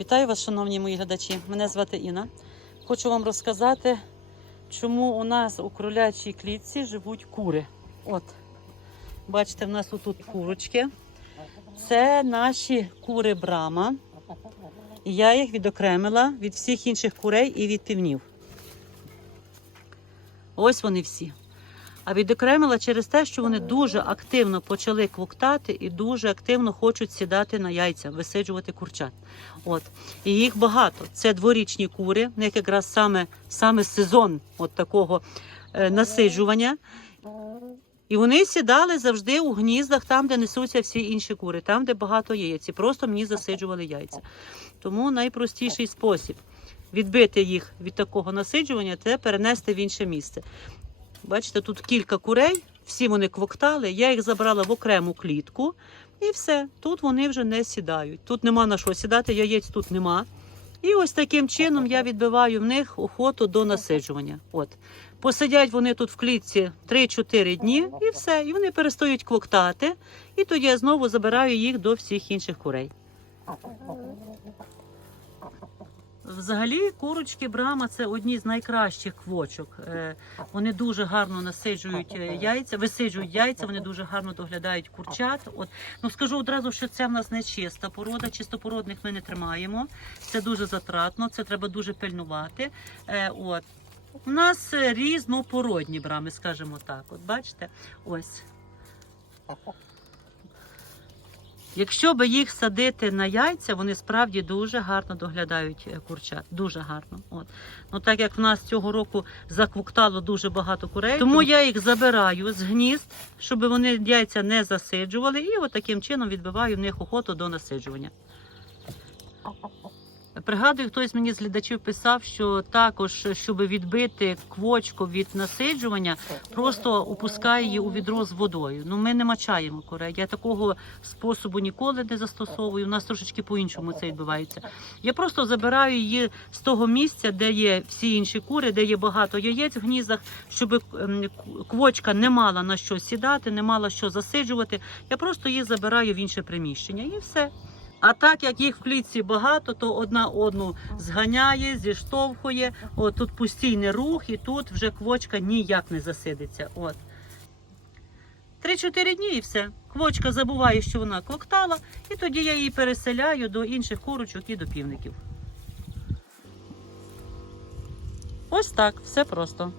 Вітаю вас, шановні мої глядачі. Мене звати Інна. Хочу вам розказати, чому у нас у кролячій клітці живуть кури. От, бачите, в нас тут курочки. Це наші кури Брама. Я їх відокремила від всіх інших курей і від півнів. Ось вони всі. А відокремила через те, що вони дуже активно почали квоктати і дуже активно хочуть сідати на яйця, висиджувати курчат. От. І їх багато. Це дворічні кури, в них якраз саме, саме сезон от такого е, насиджування. І вони сідали завжди у гніздах, там, де несуться всі інші кури, там, де багато яєць. І просто мені засиджували яйця. Тому найпростіший спосіб відбити їх від такого насиджування це перенести в інше місце. Бачите, тут кілька курей, всі вони квоктали. Я їх забрала в окрему клітку, і все. Тут вони вже не сідають. Тут нема на що сідати, яєць тут нема. І ось таким чином я відбиваю в них охоту до насиджування. От. Посидять вони тут в клітці 3-4 дні і все. І вони перестають квоктати. І тоді я знову забираю їх до всіх інших курей. Взагалі, курочки Брама це одні з найкращих квочок. Е, Вони дуже гарно насиджують е, яйця, висиджують яйця, вони дуже гарно доглядають курчат. От ну скажу одразу, що це в нас не чиста порода. Чистопородних ми не тримаємо. Це дуже затратно, це треба дуже пильнувати. Е, От у нас різнопородні брами, скажімо так. От бачите, ось. Якщо би їх садити на яйця, вони справді дуже гарно доглядають е, курчат. Дуже гарно. От. Ну так як в нас цього року заквуктало дуже багато курей, тому я їх забираю з гнізд, щоб вони яйця не засиджували, і от таким чином відбиваю в них охоту до насиджування. Пригадую, хтось мені з глядачів писав, що також, щоб відбити квочку від насиджування, просто опускає її у відро з водою. Ну ми не мачаємо курей. Я такого способу ніколи не застосовую. У нас трошечки по-іншому це відбувається. Я просто забираю її з того місця, де є всі інші кури, де є багато яєць в гніздах, щоб ем, квочка не мала на що сідати, не мала що засиджувати. Я просто її забираю в інше приміщення і все. А так як їх в клітці багато, то одна одну зганяє, зіштовхує. От тут постійний рух, і тут вже квочка ніяк не засидиться. От. 3-4 дні і все. Квочка забуває, що вона клоктала, і тоді я її переселяю до інших курочок і до півників. Ось так, все просто.